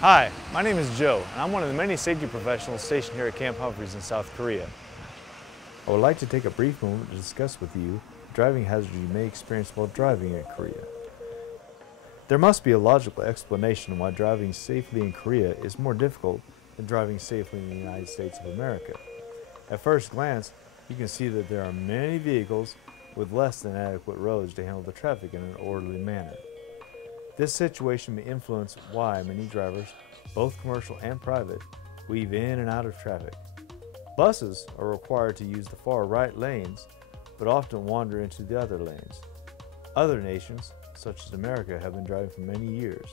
Hi, my name is Joe, and I'm one of the many safety professionals stationed here at Camp Humphreys in South Korea. I would like to take a brief moment to discuss with you the driving hazards you may experience while driving in Korea. There must be a logical explanation why driving safely in Korea is more difficult than driving safely in the United States of America. At first glance, you can see that there are many vehicles with less than adequate roads to handle the traffic in an orderly manner. This situation may influence why many drivers, both commercial and private, weave in and out of traffic. Buses are required to use the far right lanes, but often wander into the other lanes. Other nations, such as America, have been driving for many years.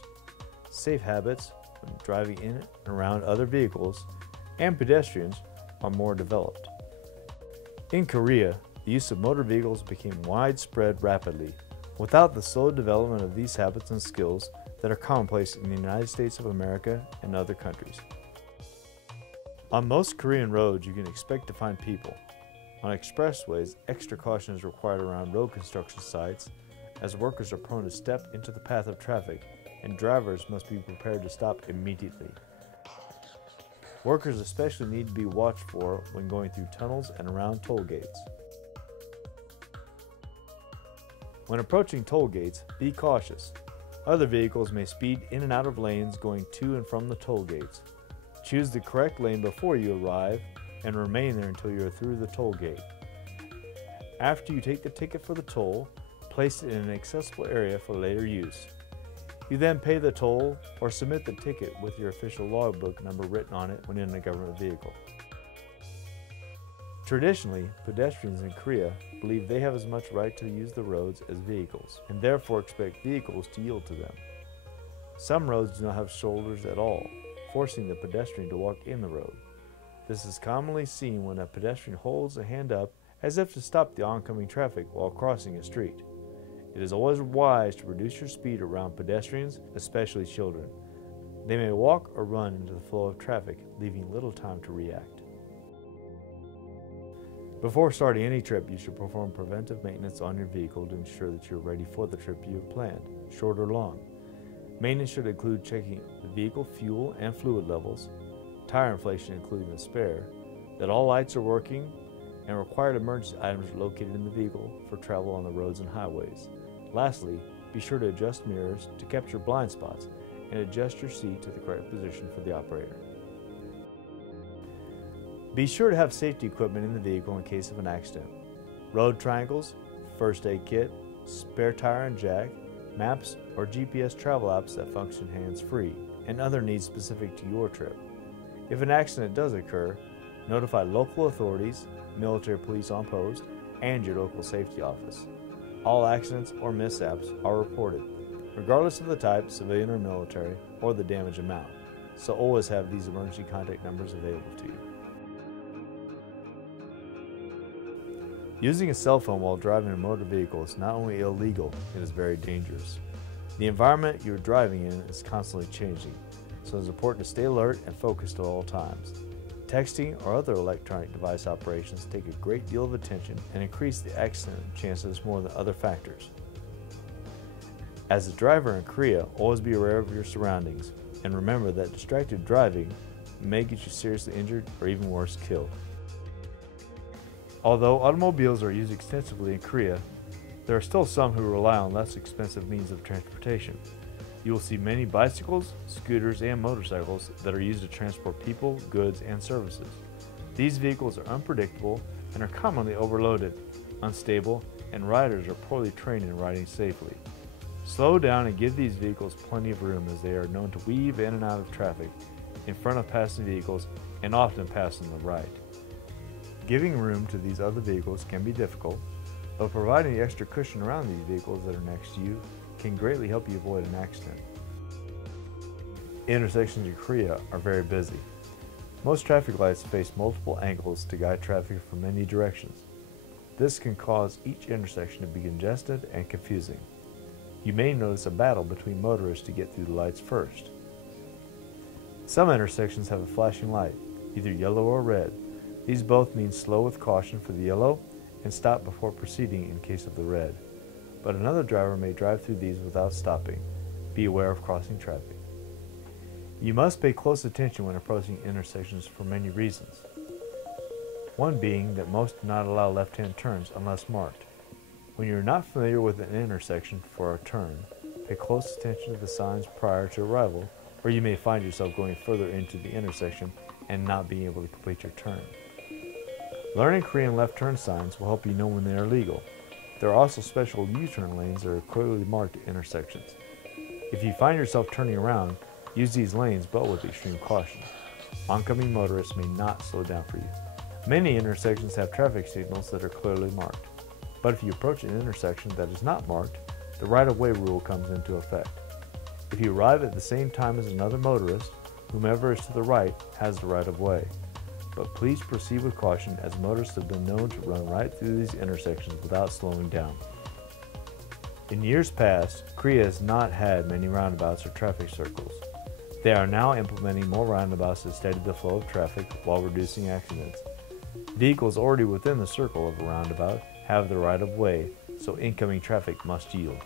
Safe habits when driving in and around other vehicles and pedestrians are more developed. In Korea, the use of motor vehicles became widespread rapidly, without the slow development of these habits and skills that are commonplace in the United States of America and other countries. On most Korean roads, you can expect to find people. On expressways, extra caution is required around road construction sites, as workers are prone to step into the path of traffic, and drivers must be prepared to stop immediately. Workers especially need to be watched for when going through tunnels and around toll gates. When approaching toll gates, be cautious. Other vehicles may speed in and out of lanes going to and from the toll gates. Choose the correct lane before you arrive and remain there until you are through the toll gate. After you take the ticket for the toll, place it in an accessible area for later use. You then pay the toll or submit the ticket with your official logbook number written on it when in a government vehicle. Traditionally, pedestrians in Korea believe they have as much right to use the roads as vehicles, and therefore expect vehicles to yield to them. Some roads do not have shoulders at all, forcing the pedestrian to walk in the road. This is commonly seen when a pedestrian holds a hand up as if to stop the oncoming traffic while crossing a street. It is always wise to reduce your speed around pedestrians, especially children. They may walk or run into the flow of traffic, leaving little time to react. Before starting any trip, you should perform preventive maintenance on your vehicle to ensure that you are ready for the trip you have planned, short or long. Maintenance should include checking the vehicle fuel and fluid levels, tire inflation including the spare, that all lights are working, and required emergency items are located in the vehicle for travel on the roads and highways. Lastly, be sure to adjust mirrors to capture blind spots and adjust your seat to the correct position for the operator. Be sure to have safety equipment in the vehicle in case of an accident. Road triangles, first aid kit, spare tire and jack, maps or GPS travel apps that function hands-free, and other needs specific to your trip. If an accident does occur, notify local authorities, military police on post, and your local safety office. All accidents or mishaps are reported, regardless of the type, civilian or military, or the damage amount, so always have these emergency contact numbers available to you. Using a cell phone while driving a motor vehicle is not only illegal, it is very dangerous. The environment you're driving in is constantly changing, so it is important to stay alert and focused at all times. Texting or other electronic device operations take a great deal of attention and increase the accident chances more than other factors. As a driver in Korea, always be aware of your surroundings and remember that distracted driving may get you seriously injured or even worse, killed. Although automobiles are used extensively in Korea, there are still some who rely on less expensive means of transportation. You will see many bicycles, scooters, and motorcycles that are used to transport people, goods, and services. These vehicles are unpredictable and are commonly overloaded, unstable, and riders are poorly trained in riding safely. Slow down and give these vehicles plenty of room, as they are known to weave in and out of traffic in front of passing vehicles and often pass on the right. Giving room to these other vehicles can be difficult, but providing the extra cushion around these vehicles that are next to you can greatly help you avoid an accident. Intersections in Korea are very busy. Most traffic lights face multiple angles to guide traffic from many directions. This can cause each intersection to be congested and confusing. You may notice a battle between motorists to get through the lights first. Some intersections have a flashing light, either yellow or red. These both mean slow with caution for the yellow and stop before proceeding in case of the red. But another driver may drive through these without stopping. Be aware of crossing traffic. You must pay close attention when approaching intersections for many reasons. One being that most do not allow left-hand turns unless marked. When you're not familiar with an intersection for a turn, pay close attention to the signs prior to arrival, or you may find yourself going further into the intersection and not being able to complete your turn. Learning Korean left turn signs will help you know when they are legal. There are also special U-turn lanes that are clearly marked at intersections. If you find yourself turning around, use these lanes but with extreme caution. Oncoming motorists may not slow down for you. Many intersections have traffic signals that are clearly marked. But if you approach an intersection that is not marked, the right-of-way rule comes into effect. If you arrive at the same time as another motorist, whomever is to the right has the right-of-way. But please proceed with caution, as motorists have been known to run right through these intersections without slowing down. In years past, Korea has not had many roundabouts or traffic circles. They are now implementing more roundabouts to steady the flow of traffic while reducing accidents. Vehicles already within the circle of a roundabout have the right-of-way, so incoming traffic must yield.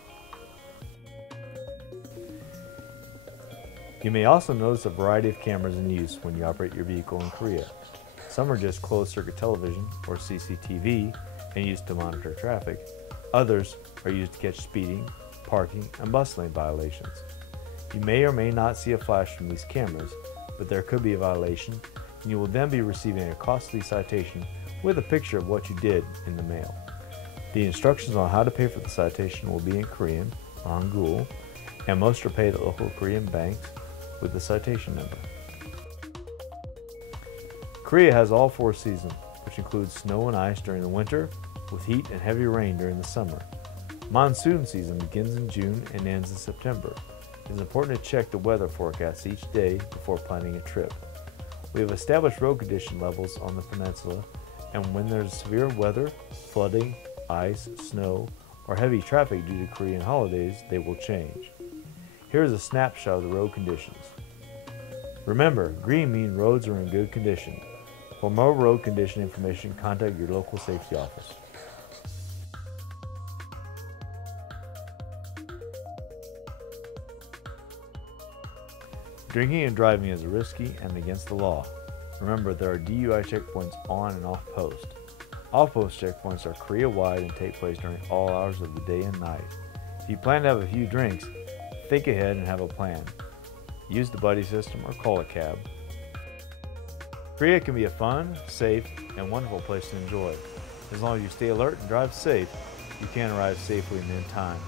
You may also notice a variety of cameras in use when you operate your vehicle in Korea. Some are just closed-circuit television, or CCTV, and used to monitor traffic. Others are used to catch speeding, parking, and bus lane violations. You may or may not see a flash from these cameras, but there could be a violation, and you will then be receiving a costly citation with a picture of what you did in the mail. The instructions on how to pay for the citation will be in Korean, or Hangul, and most are paid at local Korean banks with the citation number. Korea has all 4 seasons, which includes snow and ice during the winter, with heat and heavy rain during the summer. Monsoon season begins in June and ends in September. It is important to check the weather forecast each day before planning a trip. We have established road condition levels on the peninsula, and when there is severe weather, flooding, ice, snow, or heavy traffic due to Korean holidays, they will change. Here is a snapshot of the road conditions. Remember, green means roads are in good condition. For more road condition information, contact your local safety office. Drinking and driving is risky and against the law. Remember, there are DUI checkpoints on and off post. Off-post checkpoints are Korea-wide and take place during all hours of the day and night. If you plan to have a few drinks, think ahead and have a plan. Use the buddy system or call a cab. Korea can be a fun, safe, and wonderful place to enjoy. As long as you stay alert and drive safe, you can arrive safely and in time.